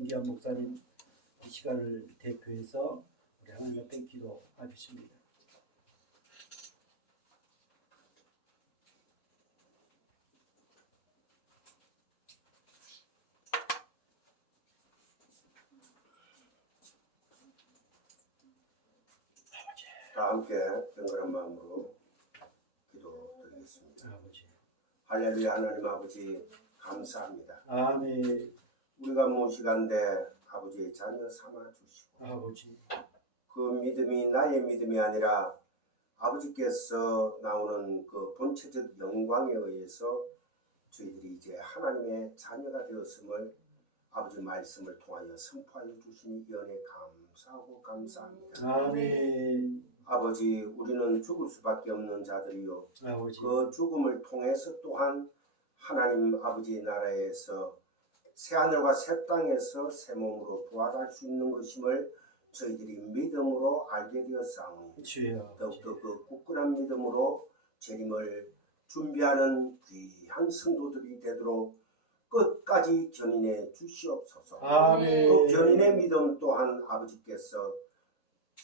김기환 목사님 이 시간을 대표해서 우리 하나님 앞에 기도하겠습니다. 다 함께 경건한 마음으로 기도드리겠습니다. 아버지. 할렐루야. 하나님 아버지 감사합니다. 아멘. 우리가 무시간대 아버지의 자녀 삼아 주시고 아버지. 그 믿음이 나의 믿음이 아니라 아버지께서 나오는 그 본체적 영광에 의해서 저희들이 이제 하나님의 자녀가 되었음을 아버지 말씀을 통하여 선포하여 주신 이 은혜 감사하고 감사합니다. 아멘. 아버지, 우리는 죽을 수밖에 없는 자들이요. 아버지. 그 죽음을 통해서 또한 하나님 아버지의 나라에서 새하늘과 새 땅에서 새 몸으로 부활할 수 있는 것임을 저희들이 믿음으로 알게 되었사오니 주여. 더욱더 그 굳건한 믿음으로 재림을 준비하는 귀한 성도들이 되도록 끝까지 견인해 주시옵소서. 아멘. 그 견인의 믿음 또한 아버지께서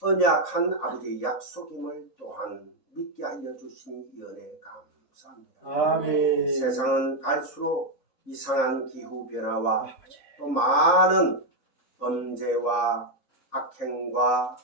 언약한 아버지의 약속임을 또한 믿게 하여 주신 이 은혜 감사합니다. 아멘. 세상은 갈수록 이상한 기후 변화와 아버지. 또 많은 범죄와 악행과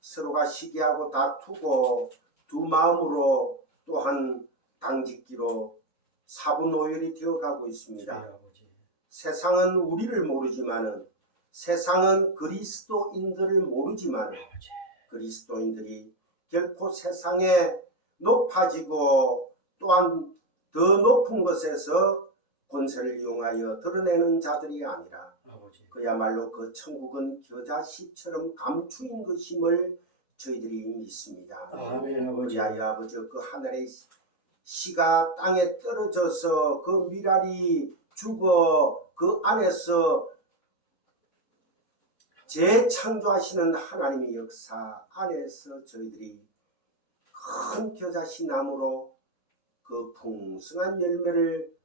서로가 시기하고 다투고 두 마음으로 또한 당짓기로 사분오열이 되어가고 있습니다. 주여 아버지. 세상은 우리를 모르지만은 세상은 그리스도인들을 모르지만 아버지. 그리스도인들이 결코 세상에 높아지고 또한 더 높은 것에서 권세를 이용하여 드러내는 자들이 아니라 아버지. 그야말로 그 천국은 겨자씨처럼 감추인 것임을 저희들이 믿습니다. 아멘. 아버지. 우리 아버지 그 하늘의 씨가 땅에 떨어져서 그 미랄이 죽어 그 안에서 재창조하시는 하나님의 역사 안에서 저희들이 큰 겨자씨 나무로 그 풍성한 열매를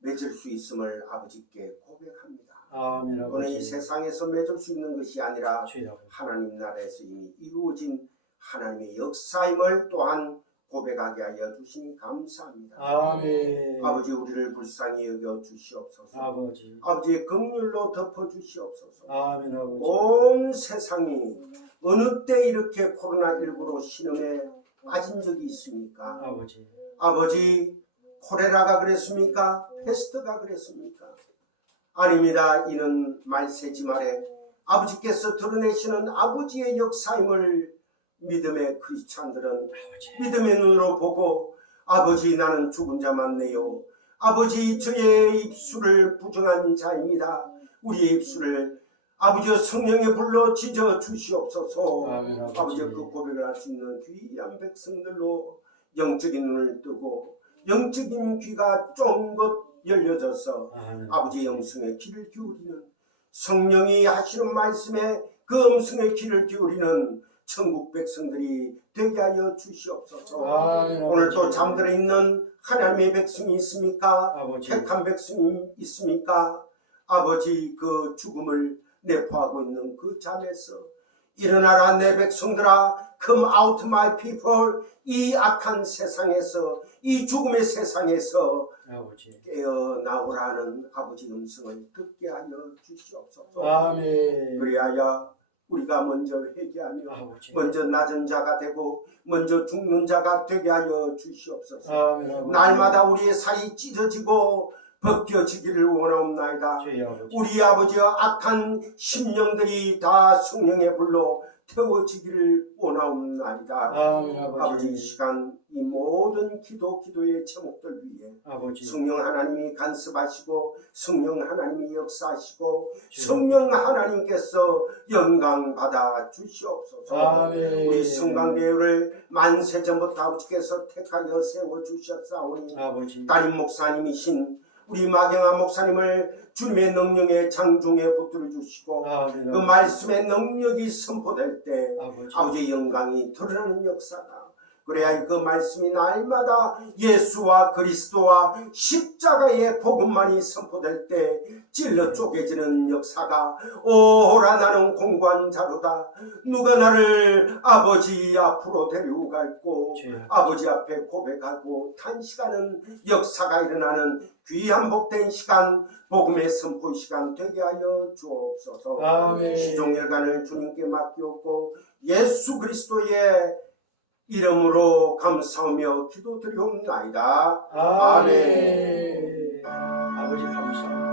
맺을 수 있음을 아버지께 고백합니다. 아멘. 또는 이 아버지. 세상에서 맺을 수 있는 것이 아니라 주여 아버지. 하나님 나라에서 이미 이루어진 하나님의 역사임을 또한 고백하게 하여 주시니 감사합니다. 아멘. 아버지, 우리를 불쌍히 여겨 주시옵소서. 아버지. 아버지의 긍휼로 덮어 주시옵소서. 아멘. 아버지. 온 세상이 어느 때 이렇게 코로나19로 신음에 빠진 적이 있습니까? 아버지. 아버지, 콜레라가 그랬습니까? 페스트가 그랬습니까? 아닙니다. 이는 말세지 말에 아버지께서 드러내시는 아버지의 역사임을 믿음의 크리스찬들은 믿음의 눈으로 보고 아버지, 나는 죽은 자 맞네요. 아버지, 저의 입술을 부정한 자입니다. 우리의 입술을 아버지의 성령의 불로 찢어 주시옵소서. 아멘. 아버지, 그 고백을 할 수 있는 귀한 백성들로 영적인 눈을 뜨고 영적인 귀가 쫑긋 열려져서 아멘. 아버지의 영성에 귀를 기울이는, 성령이 하시는 말씀에 그 음성에 귀를 기울이는 천국 백성들이 되게 하여 주시옵소서. 아멘. 오늘 또 잠들어 있는 하나님의 백성이 있습니까? 아버지. 택한 백성이 있습니까? 아버지, 그 죽음을 내포하고 있는 그 잠에서 일어나라 내 백성들아, come out my people. 이 악한 세상에서, 이 죽음의 세상에서 아버지. 깨어나오라는 아버지 음성을 듣게 하여 주시옵소서. 아멘. 그리하여 우리가 먼저 회개하며 아버지. 먼저 낮은 자가 되고 먼저 죽는 자가 되게 하여 주시옵소서. 아멘. 아버지. 날마다 우리의 살이 찢어지고 벗겨지기를 원하옵나이다. 주여 아버지. 우리 아버지의 악한 심령들이 다 성령의 불로 태워지기를 원하옵나이다. 아멘. 아버지, 이 시간 이 모든 기도의 제목들 위에 아버지. 성령 하나님이 간섭하시고 성령 하나님이 역사하시고 주여. 성령 하나님께서 영광 받아 주시옵소서. 아멘. 우리 성강교회를 만세전부터 아버지께서 택하여 세워주셨사오니 아버지. 담임 목사님이신 우리 마경환 목사님을 주님의 능력의 장중에 붙들어 주시고 아멘. 그 말씀의 능력이 선포될 때 아버지. 아버지의 영광이 드러나는 역사가, 그래야 그 말씀이 날마다 예수와 그리스도와 십자가의 복음만이 선포될 때 찔러 쪼개지는 역사가 오라 나는 공고한 자로다. 누가 나를 아버지 앞으로 데려갈고 아버지 앞에 고백하고 탄식하는 역사가 일어나는 귀한 복된 시간, 복음의 선포 시간 되게 하여 주옵소서. 아멘. 시종일관을 주님께 맡기옵고 예수 그리스도의 이름으로 감사하며 기도드리옵나이다. 아멘. 아버지 감사합니다.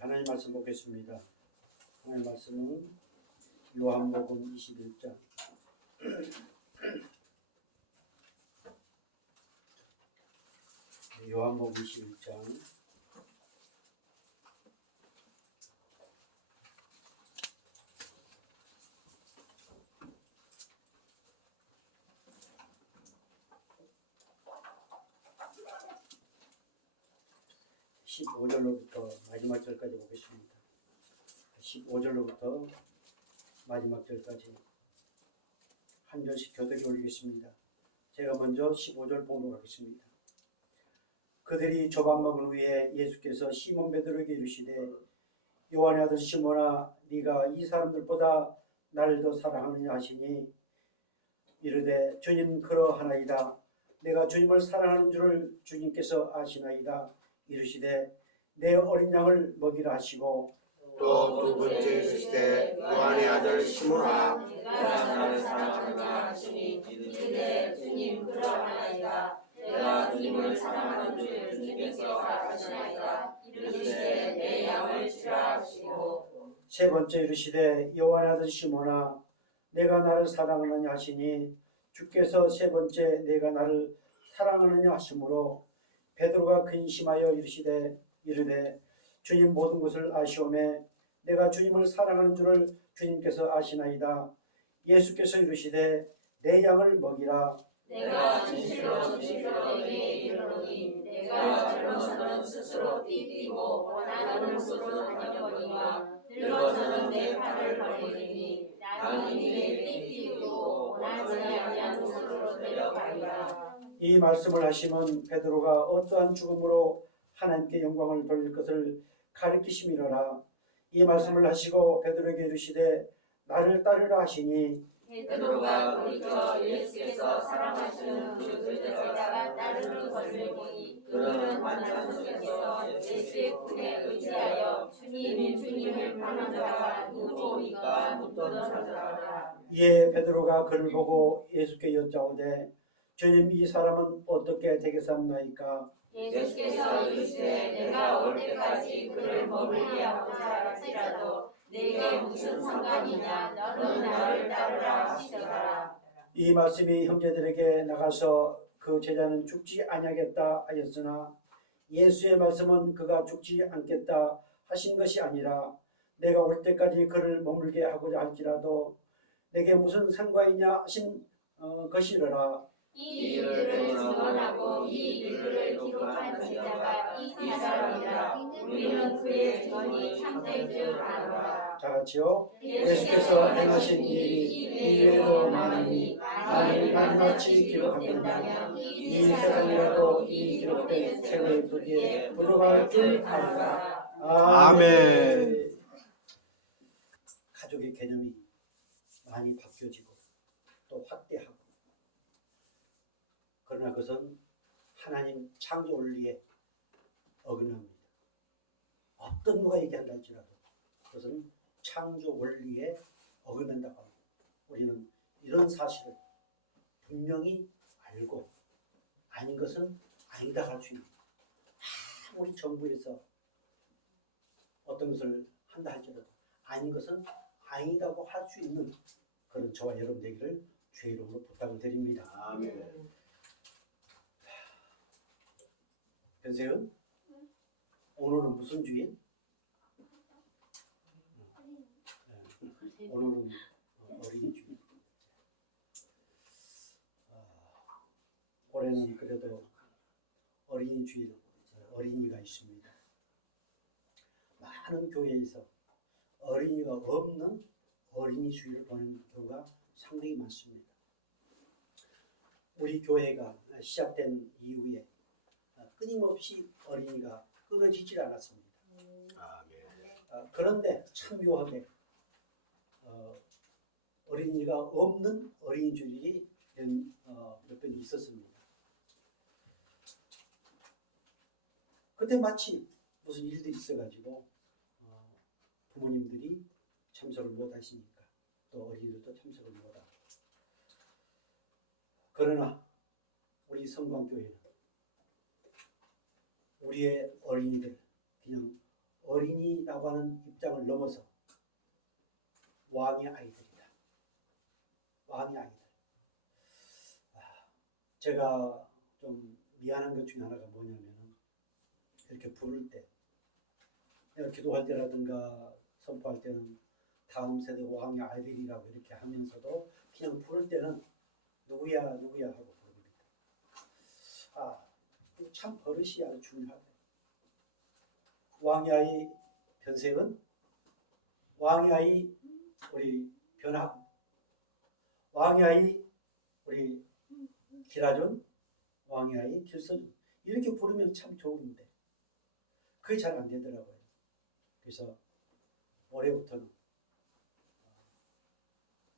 하나님 말씀 보겠습니다. 하나님 말씀은 요한복음 21장 요한복음 21장 15절로부터 마지막 절까지 보겠습니다. 15절로부터 마지막 절까지 한 절씩 교독해 올리겠습니다. 제가 먼저 15절 봉독하겠습니다. 그들이 조밥 먹은 후에 예수께서 시몬 베드로에게 이르시되 요한의 아들 시몬아 네가 이 사람들보다 나를 더 사랑하느냐 하시니 이르되 주님 그러하나이다. 내가 주님을 사랑하는 줄을 주님께서 아시나이다. 이르시되 내 어린 양을 먹이라 하시고 또 두 번째 이르시되 요한의 아들 시몬아 내가 나를 사랑하느냐 하시니 이르되 주님 그러하나이다. 내가 주님을 사랑하는 줄 주님께서 아시나이다. 이르시되 내 양을 치라 하시고 세 번째 이르시되 요한의 아들 시몬아 내가 나를 사랑하느냐 하시니 주께서 세 번째 내가 나를 사랑하느냐 하시므로 베드로가 근심하여 이르되 주님 모든 것을 아시오매 내가 주님을 사랑하는 줄을 주님께서 아시나이다. 예수께서 이르시되 내 양을 먹이라. 내가 진실로 너희에게 이르노니 내가 젊어서는 스스로 뛰고 원하는 곳으로 다녀버리며 늙어서는 내 팔을 벌리니 나는 이에 뛰고 원하지 아니한 곳으로 데려가리라. 이 말씀을 하시면 베드로가 어떠한 죽음으로 하나님께 영광을 돌릴 것을 가리키심이로라. 이 말씀을 하시고 베드로에게 이르시되 나를 따르라 하시니 베드로가 돌이켜 예수께서 사랑하시는 그 그들에다가 따르는 것을 보니 그들은 환장 속에서 예수의 품에 의지하여 주님을 파는 자가 누구오니까 묻더라더라. 이에 베드로가 그를 보고 예수께 여짜오되 주님 이 사람은 어떻게 되겠사옵나이까? 예수께서 이르시되 내가 올 때까지 그를 머물게 하고자 할지라도 내게 무슨 상관이냐 너는 나를 따르라 하시더라. 이 말씀이 형제들에게 나가서 그 제자는 죽지 아니하겠다 하였으나 예수의 말씀은 그가 죽지 않겠다 하신 것이 아니라 내가 올 때까지 그를 머물게 하고자 할지라도 내게 무슨 상관이냐 하신 것이로라. 이 일들을 증언하고 이 일들을 기록한 자가 이 사람이라. 우리는 그의 증언이 참된 줄 아노라. 자 같이요. 예수께서 행하신 일이 이외에도 많으니 만일 낱낱이 기록한다면 이 세상이라도 이 기록된 책의 부디에 부족할 줄 아노라. 아멘. 가족의 개념이 많이 바뀌어지고 또 확대하고, 그러나 그것은 하나님 창조 원리에 어긋납니다. 어떤 누가 얘기한다 할지라도 그것은 창조 원리에 어긋난다고 합니다. 우리는 이런 사실을 분명히 알고 아닌 것은 아니다 할 수 있습니다. 아무리 정부에서 어떤 것을 한다 할지라도 아닌 것은 아니다고 할 수 있는 그런 저와 여러분 되기를 주의 이름으로 부탁을 드립니다. 아멘. 변세은, 오늘은 무슨 주일? 오늘은 어린이 주일. 올해는 그래도 어린이 주일, 어린이가 있습니다. 많은 교회에서 어린이가 없는 어린이 주일을 보내는 경우가 상당히 많습니다. 우리 교회가 시작된 이후에 끊임없이 어린이가 끊어지질 않았습니다. 아멘. 그런데 참 묘하게 어린이가 없는 어린이 주일이 몇 번 있었습니다. 그때 마치 무슨 일들이 있어가지고 부모님들이 참석을 못 하시니까 또 어린이들도 참석을 못 하고, 그러나 우리 성광교회는 우리의 어린이들, 그냥 어린이라고 하는 입장을 넘어서 왕의 아이들이다. 왕의 아이들. 제가 좀 미안한 것 중에 하나가 뭐냐면, 이렇게 부를 때, 내가 기도할 때라든가 선포할 때는 다음 세대 왕의 아이들이라고 이렇게 하면서도 그냥 부를 때는 누구야 누구야 하고 부릅니다. 참 버릇이 아주 중요하다. 왕의 아이 변색은, 왕의 아이 우리 변학, 왕의 아이 우리 기라존, 왕의 아이 길서준, 이렇게 부르면 참 좋은데 그게 잘 안 되더라고요. 그래서 올해부터는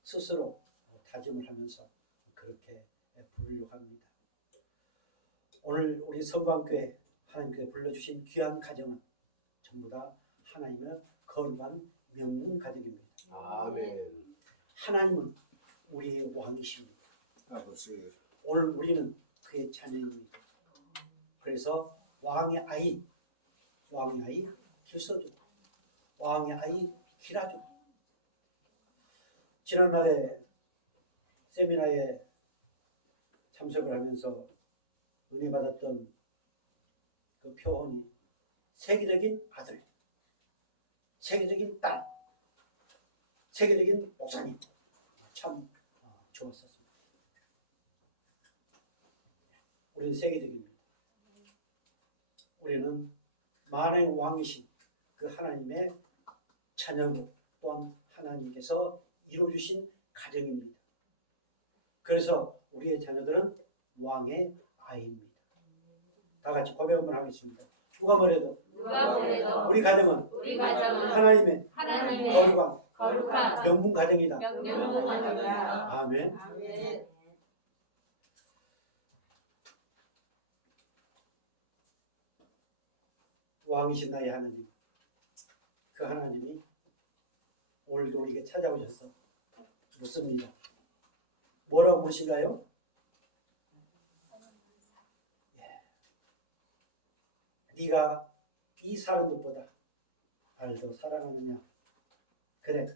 스스로 다짐을 하면서 그렇게 부르려고 합니다. 오늘 우리 성광교회 하나님께서 불러주신 귀한 가정은 전부 다 하나님의 거룩한 명문 가정입니다. 아멘. 하나님은 우리의 왕이십니다. 아버지. 오늘 우리는 그의 자녀입니다. 그래서 왕의 아이 길서준, 왕의 아이 기라준. 지난날에 세미나에 참석을 하면서 은혜 받았던 그 표현이 세계적인 아들, 세계적인 딸, 세계적인 목사님, 참 좋았었습니다. 우리는 세계적입니다. 우리는 만왕의 왕이신 그 하나님의 자녀고, 또한 하나님께서 이루어주신 가정입니다. 그래서 우리의 자녀들은 왕의 아이입니다. 다 같이 고백 한번 하겠습니다. 누가 뭐래도 우리 가정은 하나님의 거룩한 명문 가정이다. 아멘. 왕이신 나의 하나님, 그 하나님이 오늘도 우리에게 찾아오셔서 묻습니다. 뭐라고 묻으신가요? 네가 이 사람들보다 나를 더 사랑하느냐? 그래,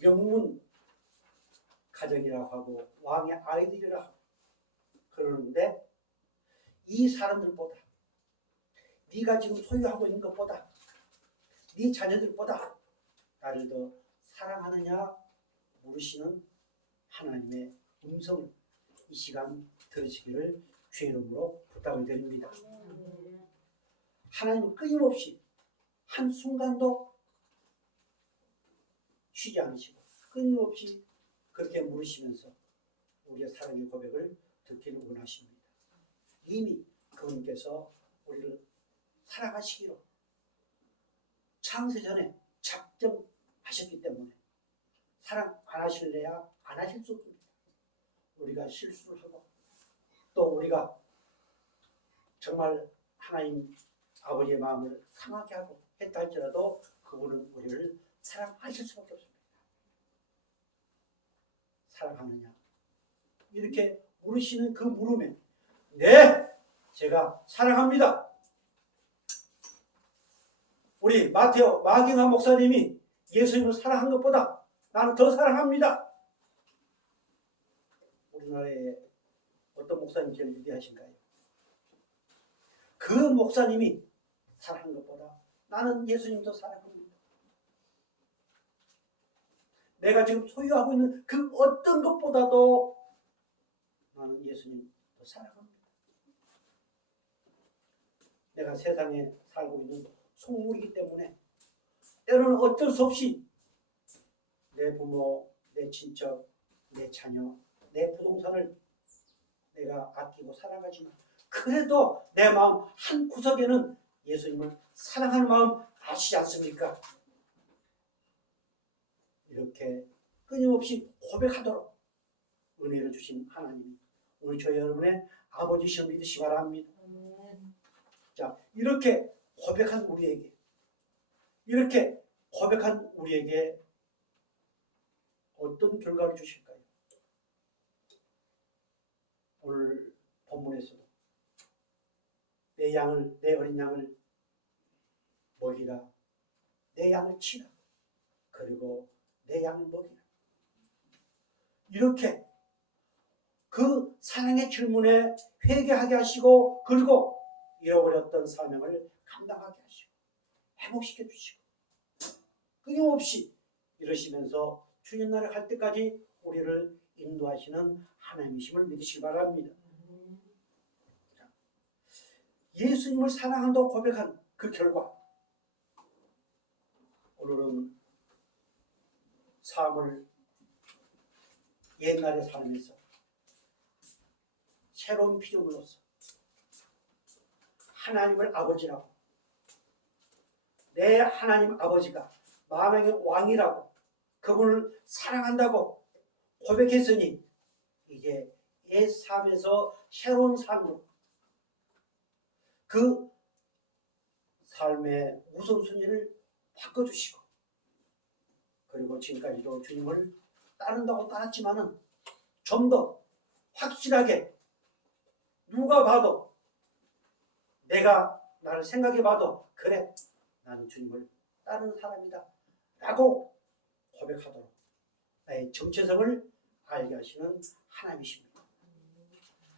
명문 가정이라고 하고 왕의 아이들이라고 그러는데, 이 사람들보다, 네가 지금 소유하고 있는 것보다, 네 자녀들보다 나를 더 사랑하느냐 물으시는 하나님의 음성을 이 시간 들으시기를 주의 이름으로 부탁을 드립니다. 하나님은 끊임없이 한순간도 쉬지 않으시고 끊임없이 그렇게 물으시면서 우리의 사랑의 고백을 듣기를 원하십니다. 이미 그분께서 우리를 사랑하시기로 창세전에 작정하셨기 때문에 사랑 안 하실래야 안 하실 수 없습니다. 우리가 실수를 하고 또 우리가 정말 하나님 아버지의 마음을 상하게 하고 했다 할지라도 그분은 우리를 사랑하실 수밖에 없습니다. 사랑하느냐? 이렇게 물으시는 그 물음에 네! 제가 사랑합니다. 우리 마테오 마경하 목사님이 예수님을 사랑한 것보다 나는 더 사랑합니다. 우리나라에 어떤 목사님 제일 위대하신가요? 그 목사님이 사랑한 것보다 나는 예수님도 사랑합니다. 내가 지금 소유하고 있는 그 어떤 것보다도 나는 예수님 더 사랑합니다. 내가 세상에 살고 있는 속물이기 때문에 때로는 어쩔 수 없이 내 부모, 내 친척, 내 자녀, 내 부동산을 내가 아끼고 살아가지만 그래도 내 마음 한 구석에는 예수님을 사랑하는 마음 아시지 않습니까? 이렇게 끊임없이 고백하도록 은혜를 주신 하나님, 우리 저 여러분의 아버지시여 믿으시 바랍니다. 자, 이렇게 고백한 우리에게 어떤 결과를 주실까요? 오늘 본문에서도 내 어린 양을 먹이라, 내 양을 치라, 그리고 내 양을 먹이라. 이렇게 그 사랑의 질문에 회개하게 하시고, 그리고 잃어버렸던 사명을 감당하게 하시고 회복시켜 주시고 끊임없이 이러시면서 주님 나라 갈 때까지 우리를 인도하시는 하나님이심을 믿으시기 바랍니다. 예수님을 사랑한다고 고백한 그 결과, 오늘은 삶을 옛날의 삶에서 새로운 피조물로서 하나님을 아버지라고, 내 하나님 아버지가 만왕의 왕이라고, 그분을 사랑한다고 고백했으니 이제 옛 삶에서 새로운 삶으로 그 삶의 우선순위를 바꿔주시고, 그리고 지금까지도 주님을 따른다고 따랐지만은 좀 더 확실하게 누가 봐도, 내가 나를 생각해 봐도, 그래 나는 주님을 따르는 사람이다 라고 고백하도록 나의 정체성을 알게 하시는 하나님이십니다.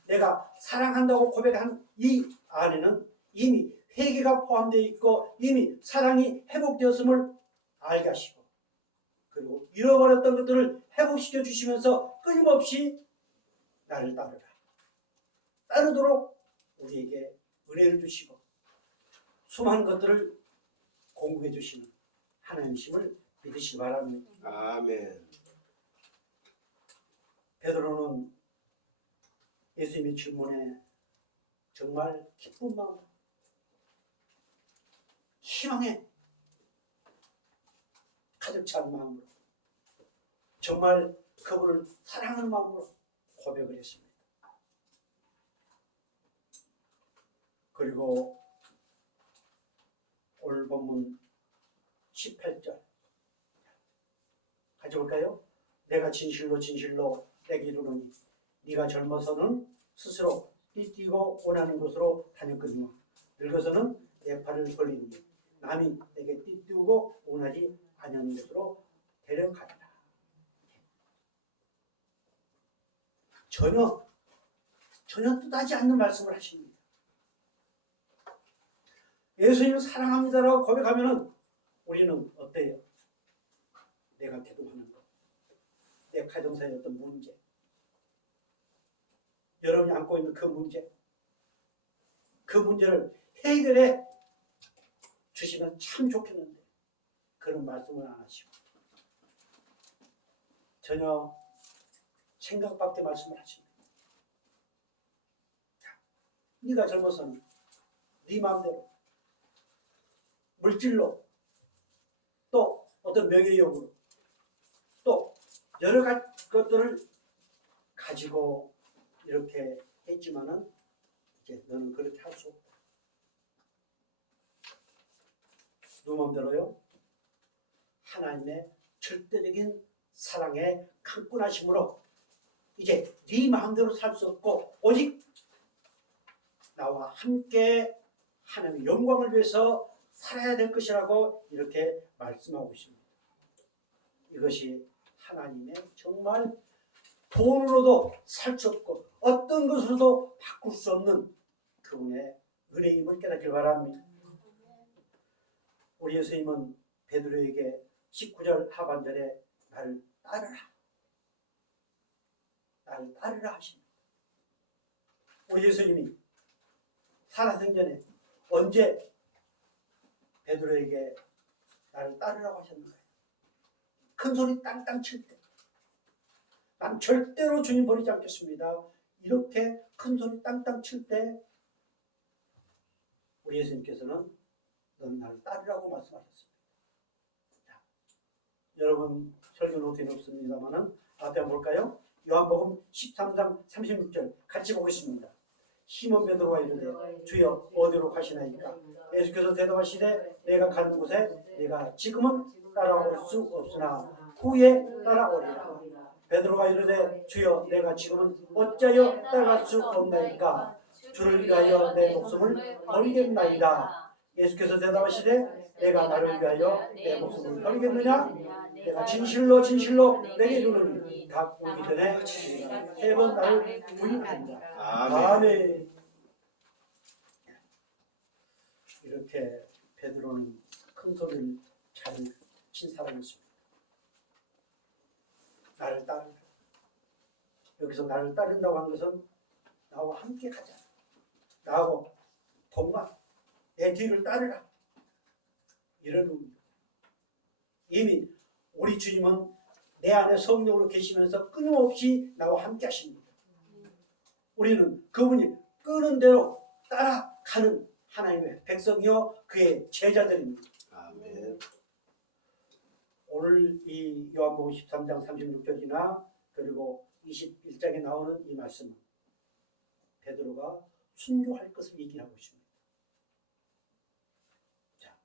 내가 사랑한다고 고백한 이 안에는 이미 회개가 포함되어 있고 이미 사랑이 회복되었음을 알게 하시고, 그리고 잃어버렸던 것들을 회복시켜 주시면서 끊임없이 나를 따르도록 우리에게 은혜를 주시고 수많은 것들을 공급해 주시는 하나님이심을 믿으시기 바랍니다. 아멘. 베드로는 예수님의 질문에 정말 기쁜 마음, 희망에 가득 찬 마음으로, 정말 그분을 사랑하는 마음으로 고백을 했습니다. 그리고 오늘 본문 18절 가져올까요? 내가 진실로 내게 이르노니 네가 젊어서는 스스로 띠뛰고 원하는 곳으로 다녔거니와 늙어서는 내 팔을 벌리니 남이 내게 띠뛰고 원하지 아니하는 곳으로 데려가리라. 전혀 뜻하지 않는 말씀을 하십니다. 예수님을 사랑합니다라고 고백하면은 우리는 어때요? 내가 기도하는 것, 내 가정사의 어떤 문제, 여러분이 안고 있는 그 문제, 그 문제를 해결해 주시면 참 좋겠는데 그런 말씀을 안 하시고 전혀 생각 밖의 말씀을 하십니다. 네가 젊어서는 네 마음대로 물질로, 또 어떤 명예욕으로, 또 여러 가지 것들을 가지고 이렇게 했지만은 이제 너는 그렇게 할 수 없다. 누구 마음대로요? 하나님의 절대적인 사랑의 강권하심으로 이제 네 마음대로 살 수 없고 오직 나와 함께 하나님의 영광을 위해서 살아야 될 것이라고 이렇게 말씀하고 있습니다. 이것이 하나님의 정말 돈으로도 살 수 없고 어떤 것으로도 바꿀 수 없는 그분의 은혜임을 깨닫길 바랍니다. 우리 예수님은 베드로에게 19절 하반절에 나를 따르라, 나를 따르라 하십니다. 우리 예수님이 살아생전에 언제 베드로에게 나를 따르라고 하셨는가요? 큰 소리 땅땅 칠 때, 난 절대로 주님 버리지 않겠습니다, 이렇게 큰 소리 땅땅 칠 때 우리 예수님께서는 넌 나를 따르라고 말씀하셨습니다. 자, 여러분 설교 노트는 없습니다만은 앞에 한번 볼까요? 요한복음 13장 36절 같이 보겠습니다. 시몬 베드로가 이르되 주여 어디로 가시나이까? 예수께서 대답하시되 내가 가는 곳에 내가 지금은 따라올 수 없으나 후에 따라오리라. 베드로가 이르되 주여 내가 지금은 어찌하여 따라갈 수 없나이까? 주를 위하여 내 목숨을 버리겠나이다. 예수께서 대답하시되 내가 나를 위하여 내 목숨을 버리겠느냐? 내가 진실로 진실로 내게 이르노니 닭 울기 전에 3번 나를 부인한다. 아멘. 이렇게 베드로는 큰 소리를 잘 친 사람이었습니다. 나를 따른다. 여기서 나를 따른다고 하는 것은 나와 함께 가자, 나하고 동반, 내 뒤를 따르라, 이런 의미입니다. 이미 우리 주님은 내 안에 성령으로 계시면서 끊임없이 나와 함께 하십니다. 우리는 그분이 끄는 대로 따라가는 하나님의 백성이요 그의 제자들입니다. 아멘. 오늘 이 요한복음 13장 36절이나 그리고 21장에 나오는 이 말씀은 베드로가 순교할 것을 얘기하고 있습니다. 자,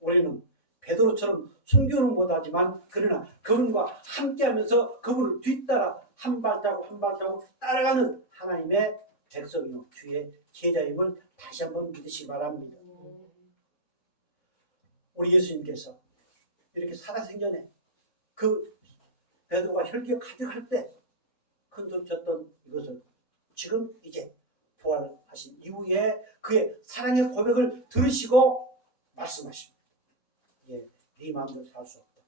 우리는 베드로처럼 순교는 못하지만 그러나 그분과 함께하면서 그분을 뒤따라 한 발자국 한 발자국 따라가는 하나님의 백성이요 주의 제자임을 다시 한번 믿으시기 바랍니다. 우리 예수님께서 이렇게 살아생전에 그 베드로가 혈기가 가득할 때 큰 소리 쳤던 이것을 지금 이제 부활하신 이후에 그의 사랑의 고백을 들으시고 말씀하십니다. 예, 네 마음대로 살 수 없다.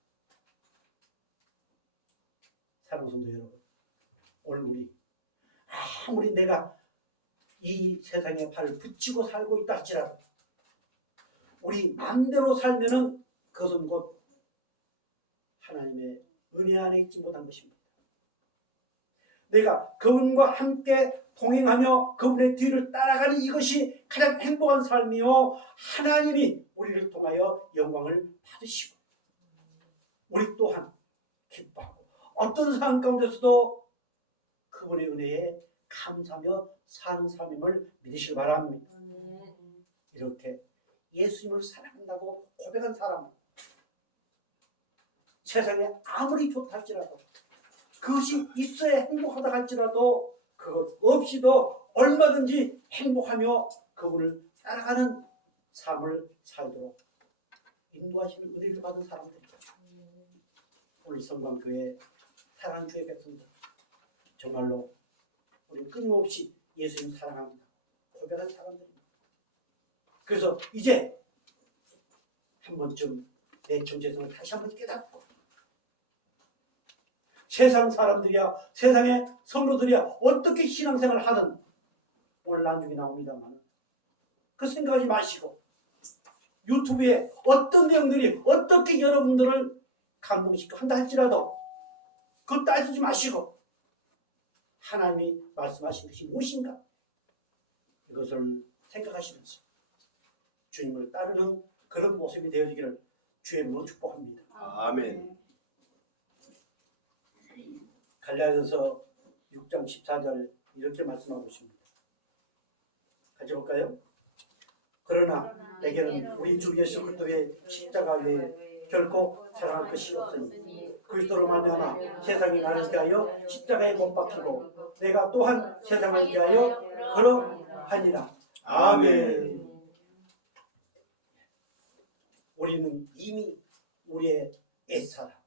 사랑하는 성도 여러분, 오늘 우리 아무리 내가 이 세상에 발을 붙이고 살고 있다 할지라도 우리 마음대로 살면은 그것은 곧 하나님의 은혜 안에 있지 못한 것입니다. 내가 그분과 함께 동행하며 그분의 뒤를 따라가는 이것이 가장 행복한 삶이요 하나님이 우리를 통하여 영광을 받으시고 우리 또한 기뻐하고 어떤 상황 가운데서도 그분의 은혜에 감사하며 사는 삶임을 믿으시기 바랍니다. 이렇게 예수님을 사랑한다고 고백한 사람은 세상에 아무리 좋다 할지라도 그것이 있어야 행복하다 할지라도 그것 없이도 얼마든지 행복하며 그분을 따라가는 삶을 살도록 인도하시는 은혜를 받은 사람들이죠. 우리 성광교회 사랑하는 주의 백성들, 정말로 우리 끊임없이 예수님 사랑합니다 고백한 사람들입니다. 그래서 이제 한 번쯤 내 정체성을 다시 한번 깨닫고 세상 사람들이야 세상의 성도들이야 어떻게 신앙생활을 하든 오늘 나중에 나옵니다만 그 생각하지 마시고 유튜브에 어떤 내용들이 어떻게 여러분들을 감동시켜 한다 할지라도 그거 따지지 마시고 하나님이 말씀하신 것이 무엇인가 이것을 생각하시면서 주님을 따르는 그런 모습이 되어지기를 주의 이름으로 축복합니다. 아멘. 갈라디아서 6장 14절 이렇게 말씀하고 있습니다. 같이 볼까요? 그러나 내게는 우리 주 예수 그리스도의 십자가 외에 결코 사랑할 것이 없으니 그리스도로 말미암아 세상이 나를 위하여 십자가에 못 박히고 내가 또한 세상을 위하여 그러하니라. 아멘. 우리는 이미 우리의 옛사람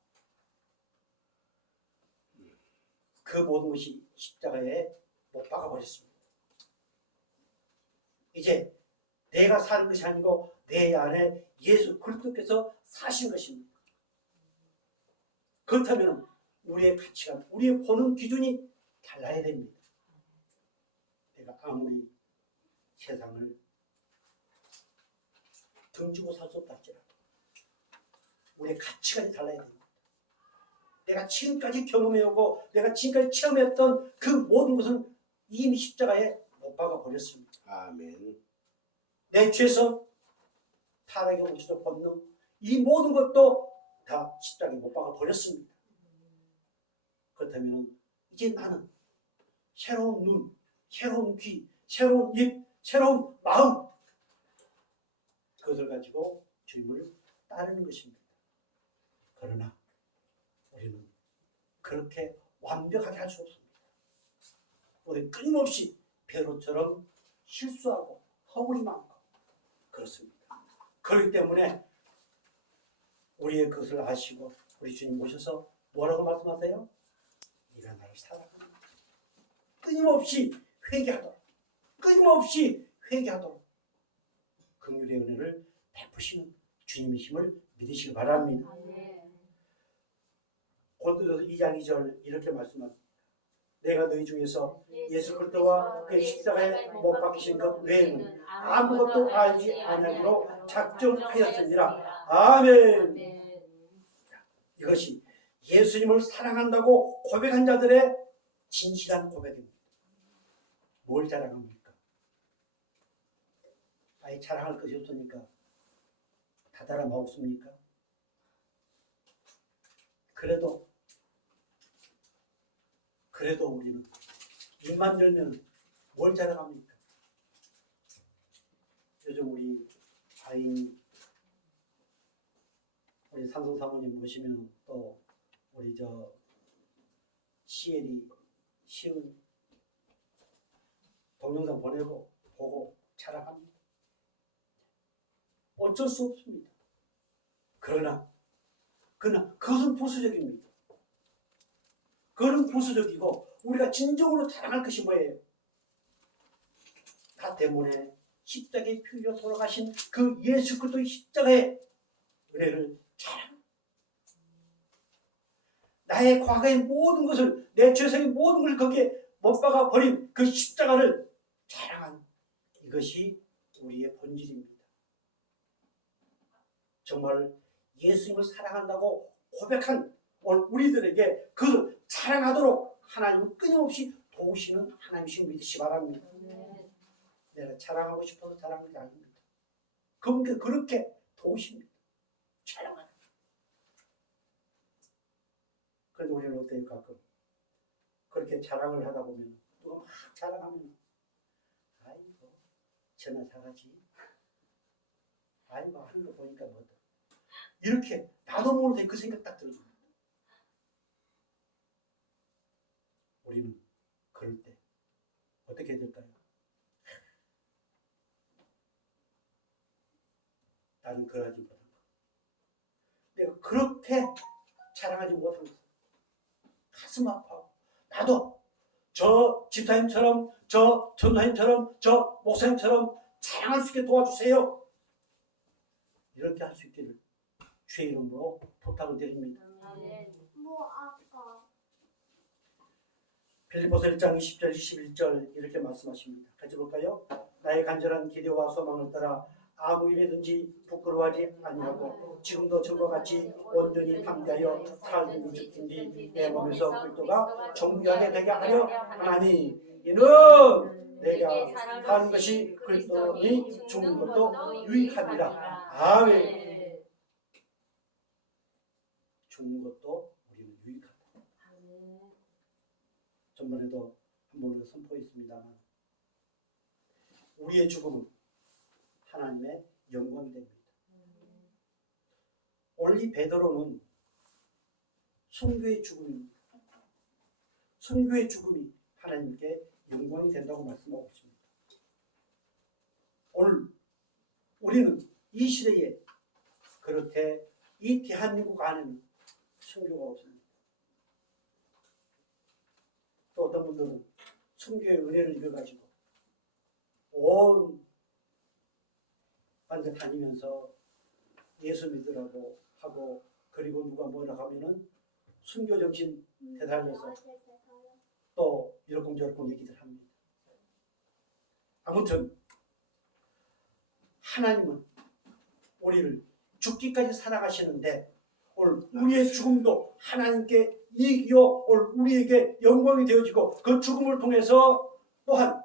그 모든 것이 십자가에 못 박아버렸습니다. 이제 내가 사는 것이 아니고 내 안에 예수 그리스도께서 사신 것입니다. 그렇다면 우리의 가치관, 우리의 보는 기준이 달라야 됩니다. 내가 아무리 세상을 등지고 살 수 없다 할지라도 우리의 가치관이 달라야 됩니다. 내가 지금까지 경험해오고 내가 지금까지 체험했던 그 모든 것은 이미 십자가에 못 박아버렸습니다. 아멘. 내 죄성, 타락의 원수적 본능, 이 모든 것도 다 십자가에 못 박아버렸습니다. 그렇다면 이제 나는 새로운 눈, 새로운 귀, 새로운 입, 새로운 마음, 그것을 가지고 주님을 따르는 것입니다. 그러나 우리는 그렇게 완벽하게 할 수 없습니다. 우리는 끊임없이 베드로처럼 실수하고 허물이 많고 그렇습니다. 그렇기 때문에 우리의 그것을 아시고 우리 주님 모셔서 뭐라고 말씀하세요? 네가 나를 사랑한다. 끊임없이 회개하도록, 끊임없이 회개하도록 긍휼의 은혜를 베푸시는 주님이심을 믿으시기 바랍니다. 고린도전서 2장 2절 이렇게 말씀합니다. 내가 너희 중에서 예수 그리스도와 그의 십자가에 못 박히신 것 외에는 아무것도 알지 아니하기로 작정하였습니다. 아멘. 이것이 예수님을 사랑한다고 고백한 자들의 진실한 고백입니다. 뭘 자랑합니까? 아예 자랑할 것이 없으니까 다달아 먹습니까? 그래도 우리는 입만 열면 뭘 자랑합니까? 요즘 우리 아이 우리 상성 사모님 보시면 또 우리 저 시엘이 시은 동영상 보내고 보고 자랑합니다. 어쩔 수 없습니다. 그러나 그것은 보수적입니다. 그건 보수적이고 우리가 진정으로 자랑할 것이 뭐예요? 나 때문에 십자가에 피 흘려 돌아가신 그 예수 그리스도의 십자가의 은혜를 자랑. 나의 과거의 모든 것을, 내 죄성의 모든 것을 거기에 못 박아 버린 그 십자가를 자랑한 이것이 우리의 본질입니다. 정말 예수님을 사랑한다고 고백한 우리들에게 그것을 자랑하도록 하나님은 끊임없이 도우시는 하나님이신 믿으시 바랍니다. 내가 자랑하고 싶어서 자랑하는 게 아닙니다. 그분께 그렇게 도우십니다. 자랑하는. 그런데 우리는 어때요? 가끔 그렇게 자랑을 하다 보면 누가 막 자랑하면 아이고 전화 사가지, 아이고 하는 거 보니까 뭐다, 이렇게 나도 모르게 그 생각 딱 들어요. 우리는 그럴 때 어떻게 될까요? 나는 그러지 못한 것, 내가 그렇게 자랑하지 못한 것, 가슴 아파하고 나도 저 집사님처럼, 저 전사님처럼, 저 목사님처럼 자랑할 수 있게 도와주세요. 이렇게 할 수 있기를 주의 이름으로 부탁을 드립니다. 빌립보서 1장 20절 21절 이렇게 말씀하십니다. 같이 볼까요? 나의 간절한 기대와 소망을 따라 아무 일에든지 부끄러워하지 아니하고 지금도 전과 같이 온전히 담대하여 살든지 죽든지 내 몸에서 그리스도가 존귀하게 되게 하려 하나니, 이는 내가 사는 것이 그리스도니 죽는 것도 유익합니다. 아멘. 죽는 것도 우리는 유익하다. 전번에도 한번 선포했습니다만 우리의 죽음은 하나님의 영광이 됩니다. 원리 베드로는 순교의 죽음입니다. 순교의 죽음이 하나님께 영광이 된다고 말씀하고 있습니다. 오늘 우리는 이 시대에 그렇게 이 대한민국 안에는 순교가 없습니다. 또 어떤 분들은 순교의 은혜를 입어가지고 온 반대 다니면서 예수 믿으라고 하고, 그리고 누가 뭐라 하면은 순교 정신 되살려서 또 이러쿵저러쿵 얘기들 합니다. 아무튼 하나님은 우리를 죽기까지 살아가시는데 오늘 우리의 죽음도 하나님께 이익이요 오늘 우리에게 영광이 되어지고, 그 죽음을 통해서 또한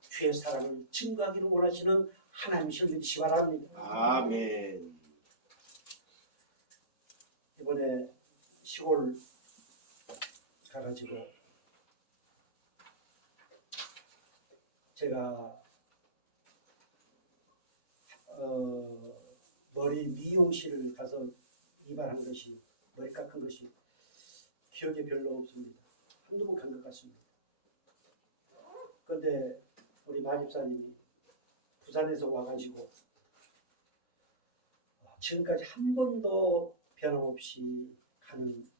주의 사랑을 증거하기를 원하시는 하나님이실 믿으시 바랍니다. 아멘. 이번에 시골 가가지고 제가 머리 미용실을 가서 이발한 것이, 머리 깎은 것이 기억에 별로 없습니다. 한두 번 간 것 같습니다. 그런데 우리 마집사님이 부산에서 와가지고 지금까지 한 번도 변함없이 가는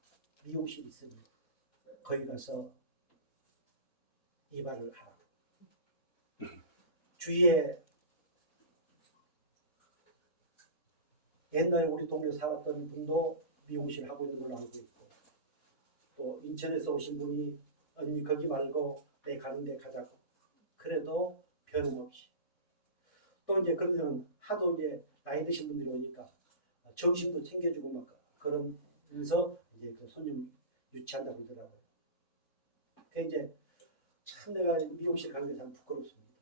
미용실이 있습니다. 거기 가서 이발을 하라. 주위에 옛날에 우리 동네 살았던 분도 미용실 하고 있는 걸로 알고 있고, 또 인천에서 오신 분이 언니 거기 말고 내 가는 데 가자고. 그래도 변함없이. 또 이제 그런 데는 하도 이제 나이 드신 분들이 오니까 점심도 챙겨주고 막 그러면서 이제 그 손님 유치한다고 그러더라고요. 그 이제 참 내가 미용실 가는 게 참 부끄럽습니다.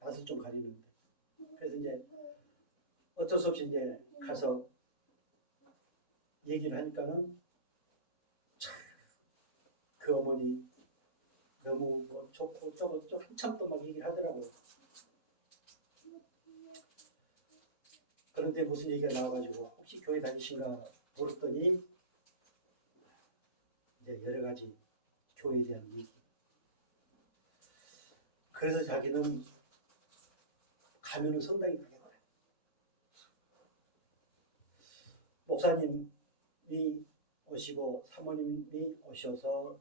낯을 좀 가리는데. 그래서 이제 어쩔 수 없이 이제 가서 얘기를 하니까는 참 그 어머니 너무 뭐 좋고 저거 한참 또 막 얘기를 하더라고요. 그런데 무슨 얘기가 나와가지고 혹시 교회 다니신가 물었더니 이제 여러 가지 교회에 대한 얘기. 그래서 자기는 가면은 성당에 가겠다. 목사님이 오시고 사모님이 오셔서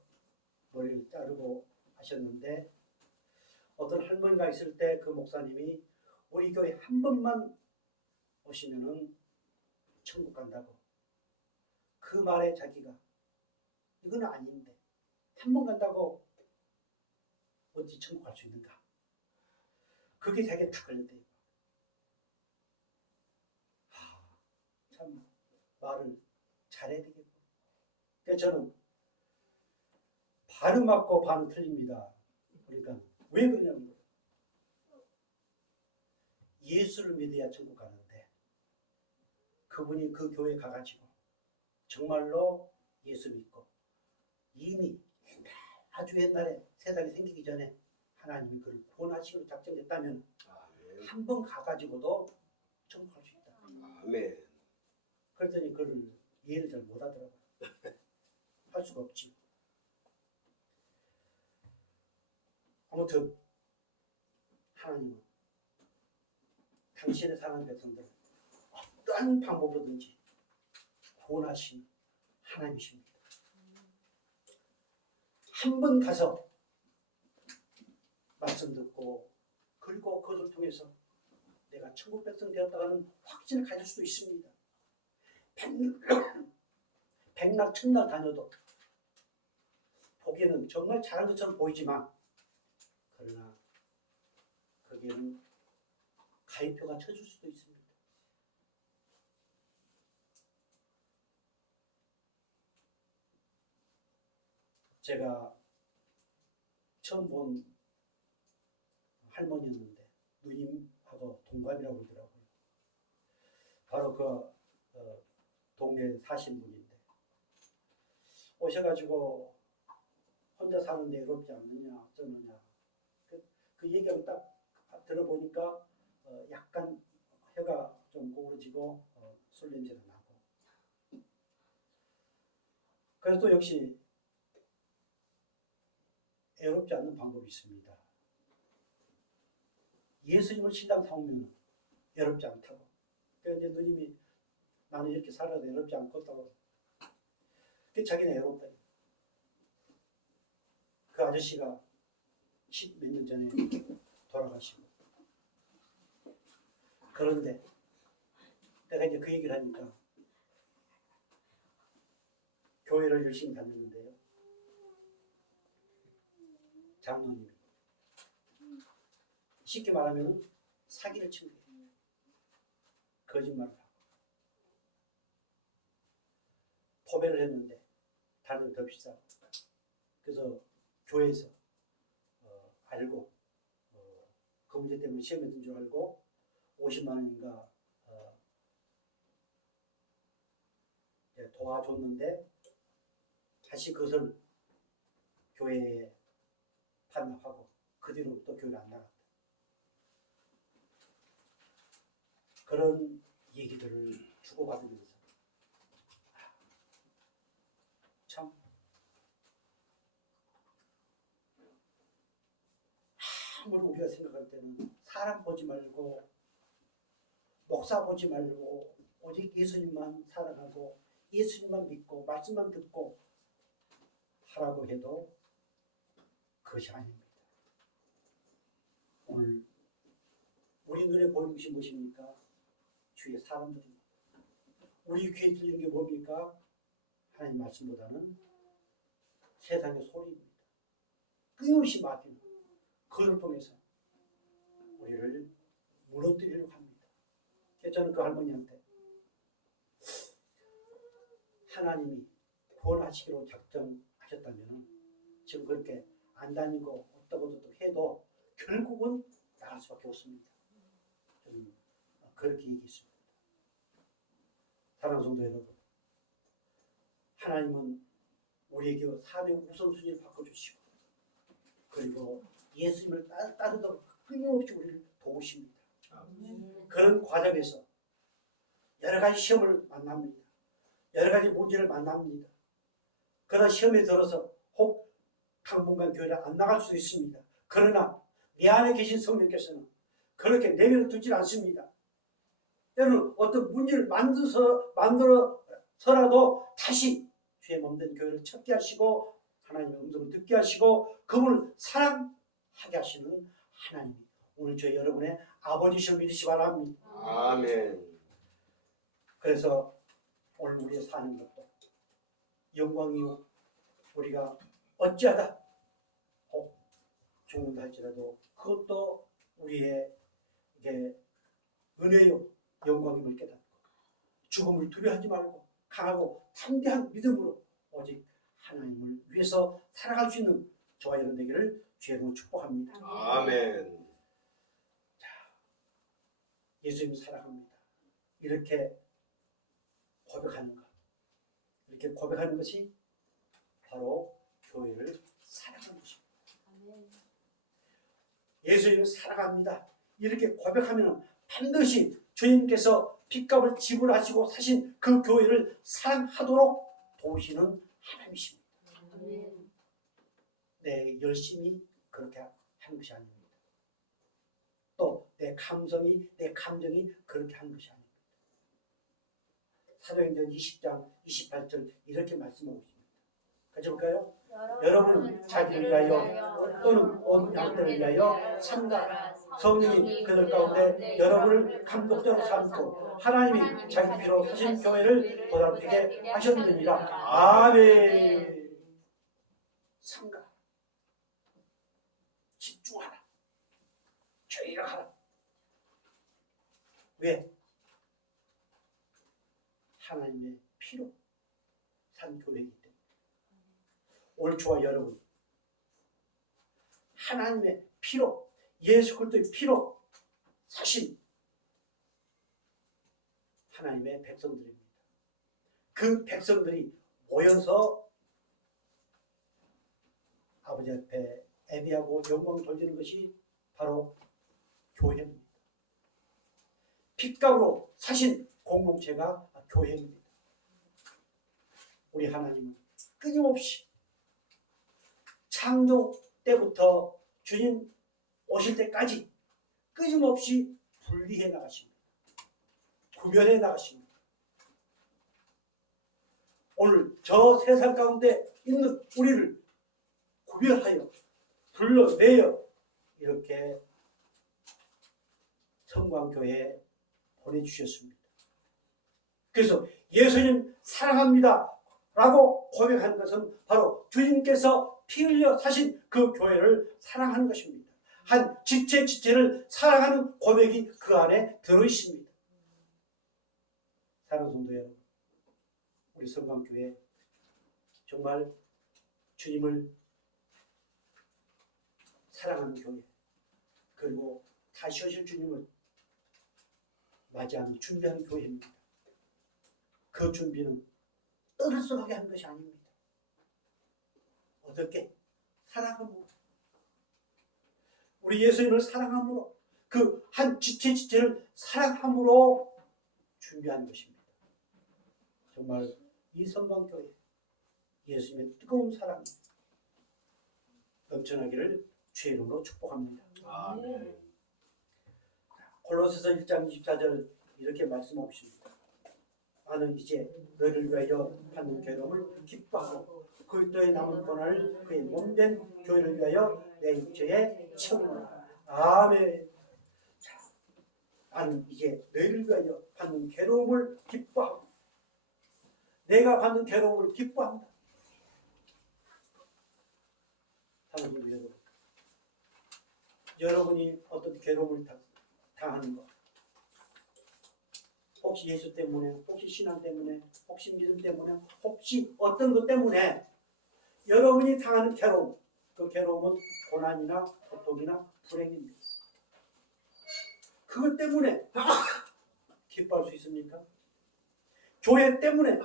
머리를 자르고 하셨는데, 어떤 할머니가 있을 때 그 목사님이 우리 교회 한 번만 오시면은 천국 간다고. 그 말에 자기가 이건 아닌데 한 번 간다고 어찌 천국 갈 수 있는가. 그게 자기가 다 걸렸대요. 참 말을 잘해야 되겠고. 그래서 저는 반은 맞고 반은 틀립니다. 그러니까 왜 그러냐면 예수를 믿어야 천국 가는데, 그분이 그 교회 가가지고 정말로 예수 믿고 이미 아주 옛날에 세상이 생기기 전에 하나님이 그를 구원하시기로 작정했다면 한 번 가가지고도 천국 갈 수 있다. 아멘. 그랬더니 그를 이해를 잘 못하더라고요. 할 수가 없지. 아무튼 하나님은 당신의 사랑하는 백성들을 어떠한 방법으로든지 구원하신 하나님이십니다. 한 번 가서 말씀 듣고, 그리고 그것을 통해서 내가 천국 백성 되었다가는 확신을 가질 수도 있습니다. 백날 천날 다녀도 보기에는 정말 잘한 것처럼 보이지만, 그러나 거기에는 가입표가 쳐줄 수도 있습니다. 제가 처음 본 할머니였는데 누님하고 동갑이라고 그러더라고요. 바로 그 동네에 사신 분인데 오셔가지고 혼자 사는데 외롭지 않느냐 어쩌느냐 그 얘기를 딱 들어보니까 약간 혀가 좀 구부러지고 술 냄새가 나고, 그래서 또 역시 외롭지 않는 방법이 있습니다. 예수님을 신랑 삼으면 외롭지 않다고. 그래서 이제 누님이 나는 이렇게 살아도 외롭지 않겠다고. 그 자기는 외롭다. 그 아저씨가 10몇 년 전에 돌아가시고, 그런데 내가 이제 그 얘기를 하니까 교회를 열심히 다녔는데요, 장로님이 쉽게 말하면 사기를 친 거예요. 거짓말을 하고 포배를 했는데 다른 더 비싸고, 그래서 교회에서 알고 그 문제 때문에 시험에 든 줄 알고 50만 원인가 도와줬는데 다시 그것을 교회에 반납하고 그 뒤로 또 교회를 안 나갔다. 그런 얘기들을 주고받으면서 참 아무리 우리가 생각할 때는 사람 보지 말고 목사 보지 말고 오직 예수님만 사랑하고 예수님만 믿고 말씀만 듣고 하라고 해도 그것이 아닙니다. 오늘 우리 눈에 보이는 것이 무엇입니까? 주위의 사람들입니다. 우리 귀에 들리는 게 뭡니까? 하나님 말씀보다는 세상의 소리입니다. 끊임없이 막히는 그걸 통해서 우리를 무너뜨리려고 합니다. 저는 그 할머니한테 하나님이 구원하시기로 작정하셨다면 지금 그렇게 안 다니고 어떠고저떠 해도 결국은 나갈 수밖에 없습니다. 저는 그렇게 얘기했습니다. 사랑하는 성도 여러분, 하나님은 우리에게 삶의 우선순위를 바꿔주시고 그리고 예수님을 따르도록 끊임없이 우리를 도우십니다. 그런 과정에서 여러 가지 시험을 만납니다. 여러 가지 문제를 만납니다. 그러나 시험에 들어서 혹 당분간 교회를 안 나갈 수도 있습니다. 그러나 내 안에 계신 성령께서는 그렇게 내버려 두질 않습니다. 때로는 어떤 문제를 만들어서라도 다시 주의 몸된 교회를 찾게 하시고 하나님의 음성을 듣게 하시고 그분을 사랑하게 하시는 하나님, 오늘 저희 여러분의 아버지시를 믿으시 바랍니다. 아멘. 그래서 오늘 우리의 사는 것도 영광이요, 우리가 어찌하다 혹 죽는다 할지라도 그것도 우리의 은혜요 영광임을 깨닫고 죽음을 두려워하지 말고 강하고 담대한 믿음으로 오직 하나님을 위해서 살아갈 수 있는 저와 여러분 되기를 주의로 축복합니다. 아멘. 예수님 사랑합니다. 이렇게 고백하는 것, 이렇게 고백하는 것이 바로 교회를 사랑하는 것입니다. 예수님을 사랑합니다. 이렇게 고백하면 반드시 주님께서 핏값을 지불하시고 사신 그 교회를 사랑하도록 도우시는 하나님이십니다. 내 열심히 그렇게 하는 것이 아닙니다. 또 내 감정이 그렇게 하는 것이 아닙니다. 사도행전 20장 28절 이렇게 말씀하고 있습니다. 같이 볼까요? 여러분은 자기를 위하여 또는 온 양들을 위하여 삼가 성령이 그들 가운데 여러분을 감독자로 삼고 하나님이 자기 피로 사신 교회를 보살피게 하셨느니라. 아멘. 삼가, 집중하라, 조용하라. 왜? 하나님의 피로 산 교회이기 때문에. 오늘 저와 여러분, 하나님의 피로, 예수 그리스도의 피로 사신 하나님의 백성들입니다. 그 백성들이 모여서 아버지 앞에 예배하고 영광을 돌리는 것이 바로 교회입니다. 핏값으로 사신 공동체가 교회입니다. 우리 하나님은 끊임없이 창조 때부터 주님 오실 때까지 끊임없이 분리해 나가십니다. 구별해 나가십니다. 오늘 저 세상 가운데 있는 우리를 구별하여 불러내어 이렇게 성광교회에 보내주셨습니다. 그래서 예수님 사랑합니다 라고 고백한 것은 바로 주님께서 피 흘려 사신 그 교회를 사랑하는 것입니다. 한 지체를 사랑하는 고백이 그 안에 들어있습니다. 사랑하는 성도 여러분, 우리 성광교회 정말 주님을 사랑하는 교회, 그리고 다시 오실 주님을 맞이하는 준비하는 교회입니다. 그 준비는 떠들썩하게 하는 것이 아닙니다. 어떻게? 사랑함으로. 우리 예수님을 사랑함으로, 그 한 지체를 사랑함으로 준비하는 것입니다. 정말 이 성광교회 예수님의 뜨거운 사랑이 넘쳐나기를 주의 이름으로 축복합니다. 아멘. 골로새서 1장 24절 이렇게 말씀하고 있습니다. 나는 이제 너를 위하여 받는 괴로움을 기뻐하고 그리스도의 남은 고난을 그의 몸된 교회를 위하여 내 육체에 채우노라. 아멘. 자, 나는 이제 너희를 위하여 받는 괴로움을 기뻐하고 내가 받는 괴로움을 기뻐한다. 사랑하는 여러분, 여러분이 어떤 괴로움을 당하는 것, 혹시 예수 때문에, 혹시 신앙 때문에, 혹시 믿음 때문에, 혹시 어떤 것 때문에 여러분이 당하는 괴로움, 그 괴로움은 고난이나 고통이나 불행입니다. 그것 때문에 기뻐할 수 있습니까? 교회 때문에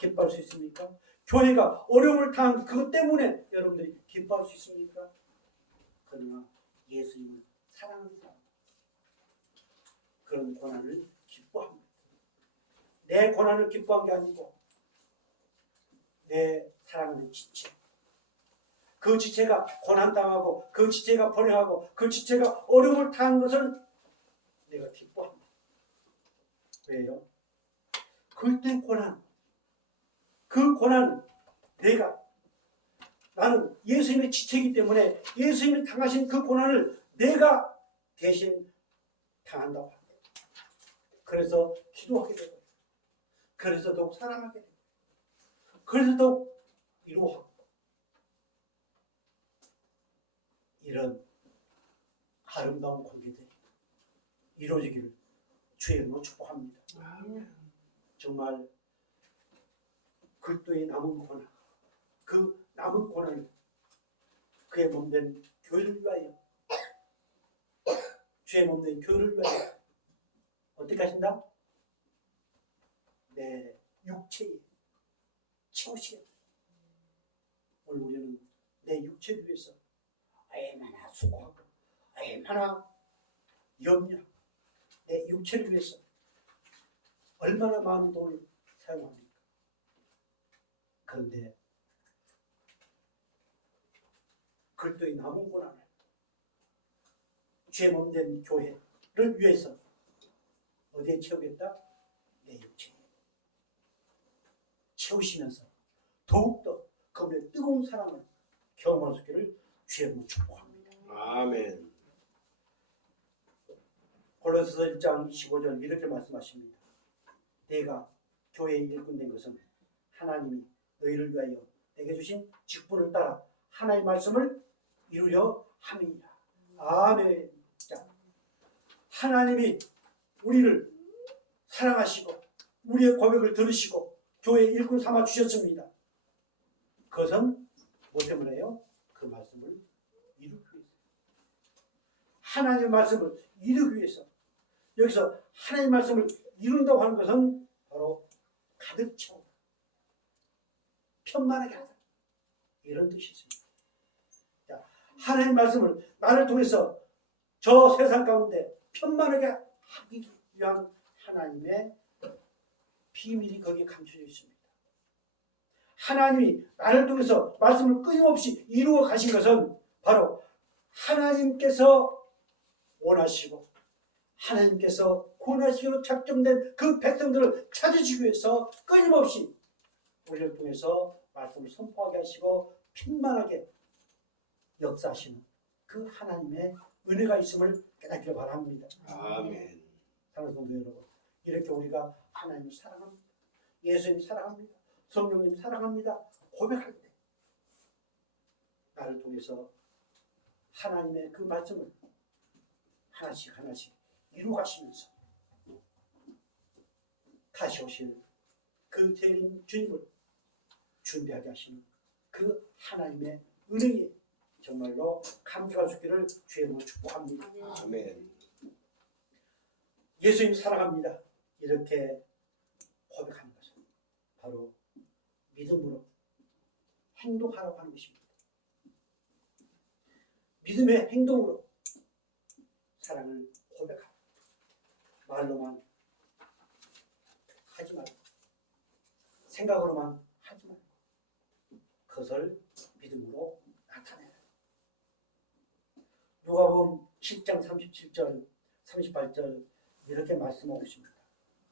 기뻐할 수 있습니까? 교회가 어려움을 당한 그것 때문에 여러분들이 기뻐할 수 있습니까? 그러나 예수님을 사랑하는 사람, 그런 고난을 기뻐합니다. 내 고난을 기뻐한 게 아니고 내 사랑하는 지체, 그 지체가 고난당하고 그 지체가 불행하고 그 지체가 어려움을 당한 것을 내가 기뻐합니다. 왜요? 그때 고난, 그 고난, 나는 예수님의 지체이기 때문에 예수님이 당하신 그 고난을 내가 대신 당한다고 합니다. 그래서 기도하게 되고, 그래서 더욱 사랑하게 되고, 그래서 더욱 이루어하고, 이런 아름다운 관계들이 이루어지기를 주의 이름으로 축복합니다. 정말 그리스도의 남은 고난, 그 남은 고난을 그의 몸된 교회를 위하여, 주의 몸된 교회를 위하여 어떻게 하신다? 내 육체에 채우시겠다. 오늘 우리는 내 육체를 위해서 얼마나 수고하고 얼마나 염려, 내 육체를 위해서 얼마나 많은 돈을 사용합니까? 그런데 그리스도의 남은 고난을 죄 몸된 교회를 위해서 어디에 채우겠다? 내 육체에 채우시면서 더욱더 그분의 뜨거운 사랑을 경험할 수 있기를 주의 이름으로 축복합니다. 아멘. 골로새서 1장 25절 이렇게 말씀하십니다. 내가 교회의 일꾼 된 것은 하나님이 너희를 위하여 내게 주신 직분을 따라 하나님의 말씀을 이루려 함이니라. 아멘. 자, 하나님이 우리를 사랑하시고 우리의 고백을 들으시고 교회 일꾼 삼아 주셨습니다. 그것은 뭐 때문에요? 그 말씀을 이루기 위해서. 하나님의 말씀을 이루기 위해서. 여기서 하나님의 말씀을 이룬다고 하는 것은 바로 가득 채우다, 편만하게 하다, 이런 뜻이 있습니다. 자, 하나님의 말씀을 나를 통해서 저 세상 가운데 편만하게 하기 위한 하나님의 비밀이 거기에 감춰져 있습니다. 하나님이 나를 통해서 말씀을 끊임없이 이루어 가신 것은 바로 하나님께서 원하시고 하나님께서 권하시기로 작정된 그 백성들을 찾으시기 위해서 끊임없이 우리를 통해서 말씀을 선포하게 하시고 편만하게 역사하시는 그 하나님의 은혜가 있음을 깨닫기를 바랍니다. 아멘. 사랑하는 성도 여러분, 이렇게 우리가 하나님을 사랑합니다. 예수님 사랑합니다. 성령님 사랑합니다. 고백할 때 나를 통해서 하나님의 그 말씀을 하나씩 하나씩 이루가시면서 다시 오실 그 재림 주님을 준비하게 하시는 그 하나님의 은혜에 정말로 감격할 수 있기를 주의 이름으로 축복합니다. 아멘. 예수님 사랑합니다. 이렇게 고백하는 것은 바로 믿음으로 행동하라고 하는 것입니다. 믿음의 행동으로 사랑을 고백하라. 말로만 하지 말고 생각으로만 하지 말고 그것을 믿음으로 나타내라. 누가복음 7장 37절 38절 이렇게 말씀하고 있습니다.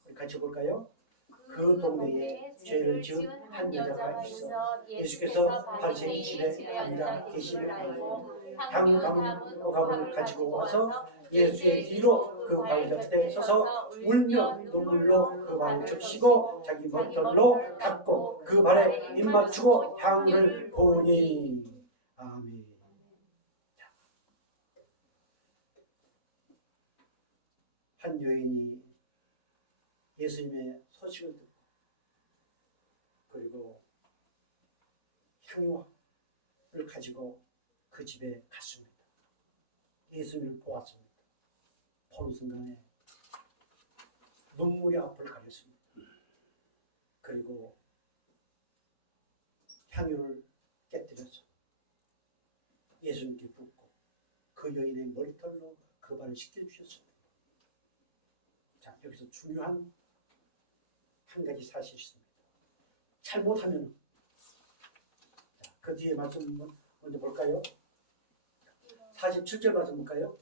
우리 같이 볼까요? 그 동네에 죄를 지은 한 여자가 있어 예수께서 바리새인 집에 앉아 계심을 알고 향유 담은 오갑을 가지고 와서 예수의 뒤로 그 발 곁에 서서 울며 눈물로 그 발을 적시고 자기 머리털로 닦고 그 발에 입 맞추고 향을 보니. 아멘. 한 여인이 예수님의 소식을 듣고 그리고 향유를 가지고 그 집에 갔습니다. 예수님을 보았습니다. 보는 순간에 눈물이 앞을 가렸습니다. 그리고 향유를 깨뜨려서 예수님께 붓고 그 여인의 머리털로 그 발을 씻겨주셨습니다. 자, 여기서 중요한 한 가지 사실이 있습니다. 잘못하면, 자, 그 뒤에 말씀 먼저 볼까요? 47절 말씀 볼까요?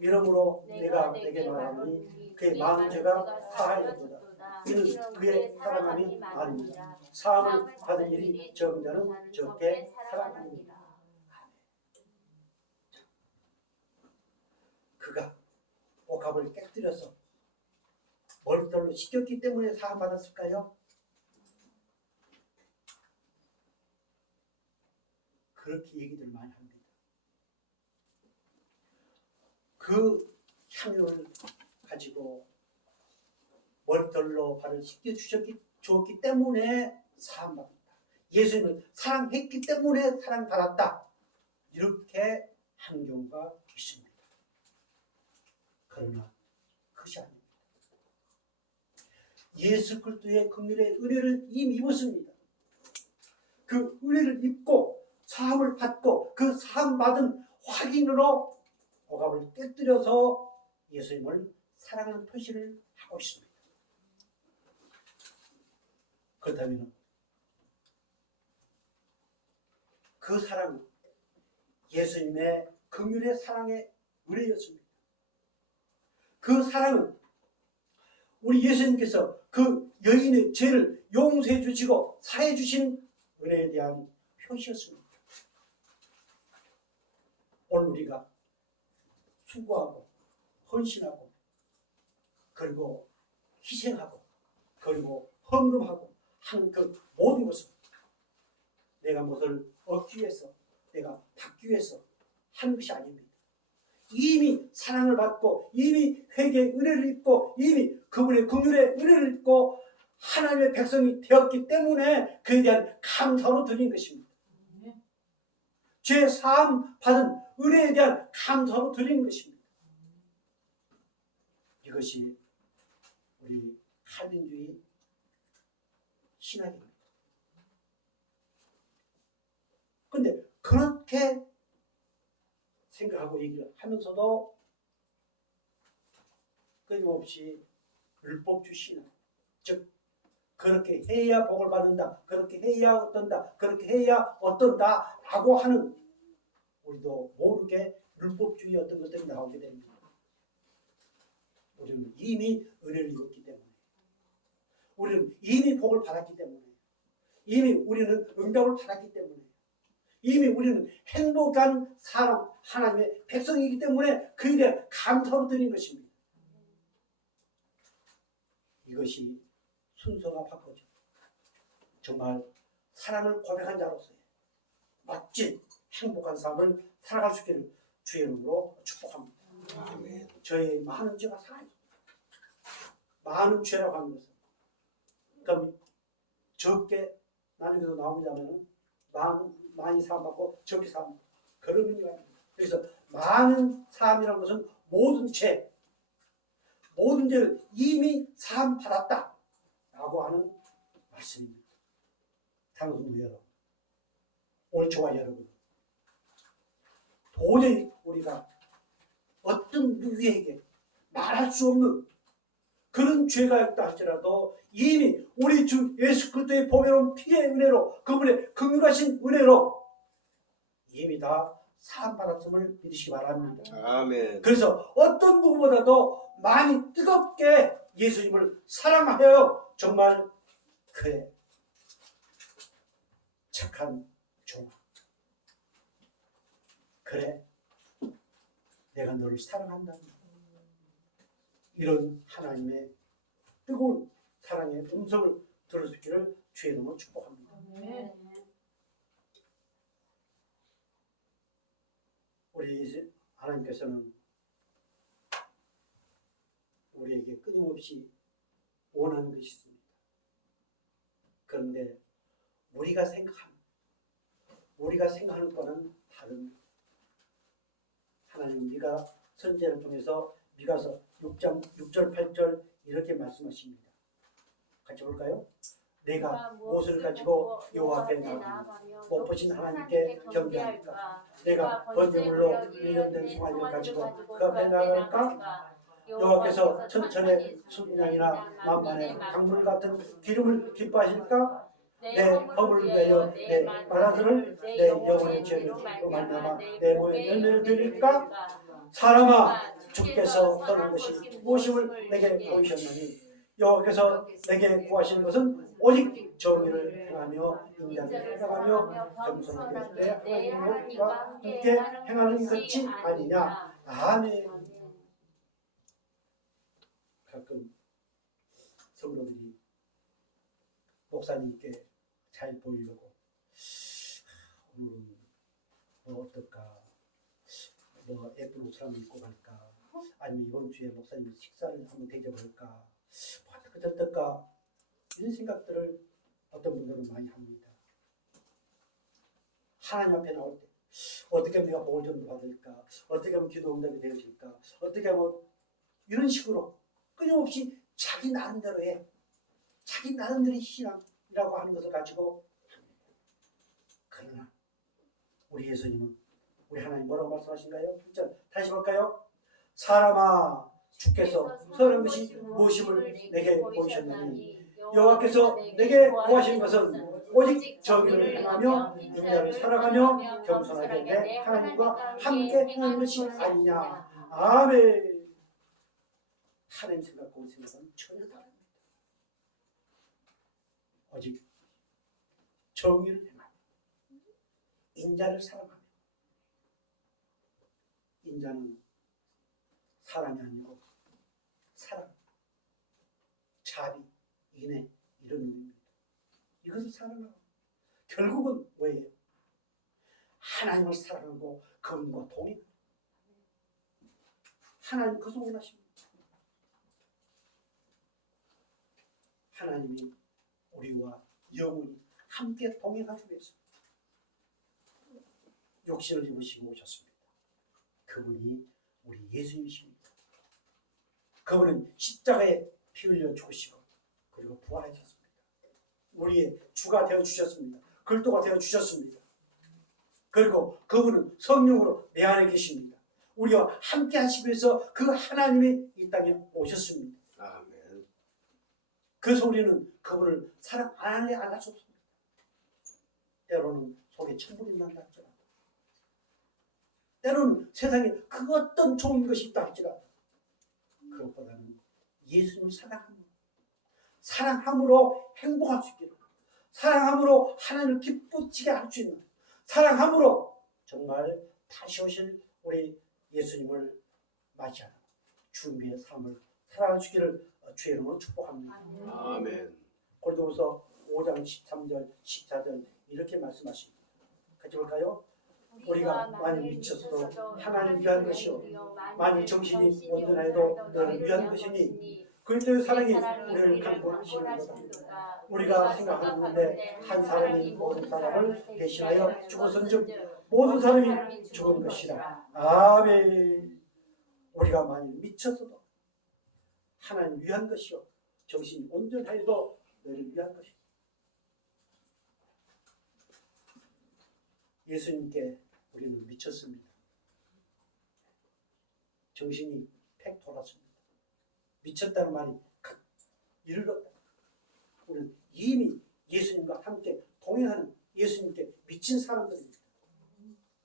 이러므로 내가 내게 말하노니 그의 마음 죄가 사하였도다. 이는 그의 사랑함이 많으니라. 사함을 받은 일이 적은 자는 적게 사랑하느니라. 그가 옥합을 깨뜨려서 머리털로 씻겼기 때문에 사함 받았을까요? 그렇게 얘기들 많이 합니다. 그 향유를 가지고 머리털로 발을 씻겨 주었기 때문에 사함 받았다. 예수님을 사랑했기 때문에 사랑받았다. 이렇게 한 경우가 있습니다. 그러나 그것이 아닙니다. 예수 그리스도의 긍휼의 은혜를 이미 입었습니다. 그 은혜를 입고 사함을 받고 그 사함 받은 확인으로 억압을 깨뜨려서 예수님을 사랑하는 표시를 하고 있습니다. 그렇다면 그 사랑은 예수님의 긍휼의 사랑의 은혜였습니다. 그 사랑은 우리 예수님께서 그 여인의 죄를 용서해 주시고 사해 주신 은혜에 대한 표시였습니다. 오늘 우리가 수고하고 헌신하고 그리고 희생하고 그리고 헌금하고 하는 그 모든 것은 내가 무엇을 얻기 위해서 내가 받기 위해서 하는 것이 아닙니다. 이미 사랑을 받고 이미 회개의 은혜를 입고 이미 그분의 긍휼의 은혜를 입고 하나님의 백성이 되었기 때문에 그에 대한 감사로 드린 것입니다. 죄 사함 받은 은혜에 대한 감사로 드리는 것입니다. 이것이 우리 칼빈주의 신학입니다. 그런데 그렇게 생각하고 얘기를 하면서도 끊임없이 율법주의 신학, 즉 그렇게 해야 복을 받는다, 그렇게 해야 어떤다, 그렇게 해야 어떤다 라고 하는 우리도 모르게 율법주의 어떤 것들이 나오게 됩니다. 우리는 이미 은혜를 입었기 때문에, 우리는 이미 복을 받았기 때문에, 이미 우리는 응답을 받았기 때문에, 이미 우리는 행복한 사람, 하나님의 백성이기 때문에 그 일에 감사로 드린 것입니다. 이것이 순서가 바꿔져 정말 사랑을 고백한 자로서의 멋진 행복한 삶을 살아갈 수 있기를 주의 이름으로 축복합니다. 아멘. 저희 많은 죄가 살아있습니다. 많은 죄라고 하는 것은 그럼 적게 나누기도 나옵니다만 많이 사함받고 적게 사함받고 그런 의미가 아닙니다. 그래서 많은 사함이라는 것은 모든 죄를 이미 사함받았다 라고 하는 말씀입니다. 당신도 여러분, 옳초와 여러분, 도저히 우리가 어떤 누구에게 말할 수 없는 그런 죄가 있다 할지라도 이미 우리 주 예수 그리스도의 보배로운 피의 은혜로 그분의 긍휼하신 은혜로 이미 다 사함받았음을 믿으시기 바랍니다. 아멘. 그래서 어떤 누구보다도 많이 뜨겁게 예수님을 사랑하여 정말 그의 착한 종아, 그래 내가 너를 사랑한다, 이런 하나님의 뜨거운 사랑의 음성을 들을 수 있기를 주의 이름으로 축복합니다. 우리 하나님께서는 우리에게 끊임없이 원하는 것이 있습니다. 그런데 우리가 생각하는 것과는 다릅니다. 하나님, 네가 선지자를 통해서 미가서 6장 6절 8절 이렇게 말씀하십니다. 같이 볼까요? 내가 무엇을 가지고 여호와 앞에 나가며 못 보신 하나님께 경배할까? 내가 번제물로 1년 된 송아지를 가지고 그 앞에 나갈까? 여호와께서 천천의 순양이나 만만의 강물 같은 기름을 기뻐하실까? 내 허물을 위하여 내 바라들을 내 영혼의 죄를 말미암아 내 몸에 열매를 드릴까? 사람아, 주께서 떠난 것이 무엇임을 내게 보이셨나니 여호와께서 내게 구하시는 것은 오직 정의를 행하며 인자를 사랑하며 겸손하게 내 하나님과 함께 행하는 것이 아니냐. 아멘. 가끔 성도들이 목사님께 잘 보이려고 오늘은 뭐 어떨까, 뭐 예쁜 옷을 한번 입고 갈까, 아니면 이번 주에 목사님 식사를 한번 대접할까, 뭐 어떨까 이런 생각들을 어떤 분들은 많이 합니다. 하나님 앞에 나올 때 어떻게 하면 내가 복을 좀 받을까, 어떻게 하면 기도 응답이 되어질까, 어떻게 하면 이런 식으로 끊임없이 자기 나름대로의 자기 나름대로의 신앙이라고 하는 것을 가지고 합니다. 그러나 우리 예수님은, 우리 하나님 뭐라고 말씀하신가요? 1절 다시 볼까요? 사람아, 주께서 선한 것이 무엇임을 내게 보이셨나니 여호와께서 내게 구하신 것은 오직 정의를 행하며 인자를 사랑하며 겸손하게 내 하나님과 함께 행하는 것이 아니냐. 아멘. 하나님 생각과 우리 생각은 전혀 다릅니다. 오직 정의를 행하며 인자를 사랑하며, 인자는 사랑이 아니고 사랑, 자비, 인애 이런 의미입니다. 이것을 사랑하고 결국은 뭐예요? 하나님을 사랑하고 그분과 동행. 하나님 그것을 원하십니다. 하나님이 우리와 영원히 함께 동행하기 위해서 육신을 입으시고 오셨습니다. 그분이 우리 예수님이십니다. 그분은 십자가에 피 흘려 죽으시고 그리고 부활하셨습니다. 우리의 주가 되어 주셨습니다. 글도가 되어 주셨습니다. 그리고 그분은 성령으로 내 안에 계십니다. 우리와 함께 하시기 위해서 그 하나님이 이 땅에 오셨습니다. 아멘. 그래서 우리는 그분을 사랑 안 할 수 없습니다. 때로는 속에 천불이 난다 할지라도, 때로는 세상에 그 어떤 좋은 것이 있다 할지라도 그것보다는 예수님을 사랑함으로 행복할 수 있기를, 사랑함으로 하나님을 기쁘시게 할 수 있는, 사랑함으로 정말 다시 오실 우리 예수님을 맞이하는 준비의 삶을 살아갈 수 있기를 주의 이름으로 축복합니다. 아멘. 고린도후서 5장 13절 14절 이렇게 말씀하십니다. 같이 볼까요? 우리가 만일 미쳤어도 하나님 위한 것이요 만일 정신이 온전하여도 너를 위한 것이니 그리스도의 사랑이 우리를 강구하시는 것이다. 우리가 생각하는데 한 사람이 모든 사람을 대신하여 죽었은즉 모든 사람이 죽은 것이라. 아멘. 우리가 만일 미쳤어도 하나님 위한 것이요 정신이 온전하여도 너를 위한 것이다. 예수님께 우리는 미쳤습니다. 정신이 팩 돌았습니다. 미쳤다는 말이 이르렀다. 우리는 이미 예수님과 함께 동행하는 예수님께 미친 사람들입니다.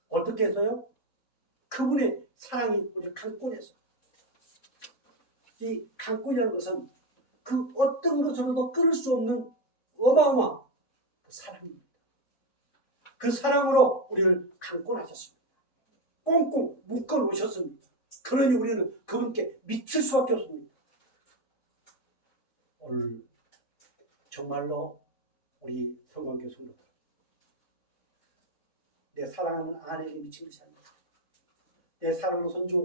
어떻게 해서요? 그분의 사랑이 우리를 강권해서. 이 강권이라는 것은 그 어떤 것으로도 끊을 수 없는 어마어마한 그 사랑입니다. 그 사랑으로 우리를 강권하셨습니다. 꽁꽁 묶어 놓으셨습니다. 그러니 우리는 그분께 미칠 수밖에 없습니다. 오늘 정말로 우리 성관교 성도들 내 사랑하는 아내에게 미친 것이 아닙니다. 내 사랑하는 손주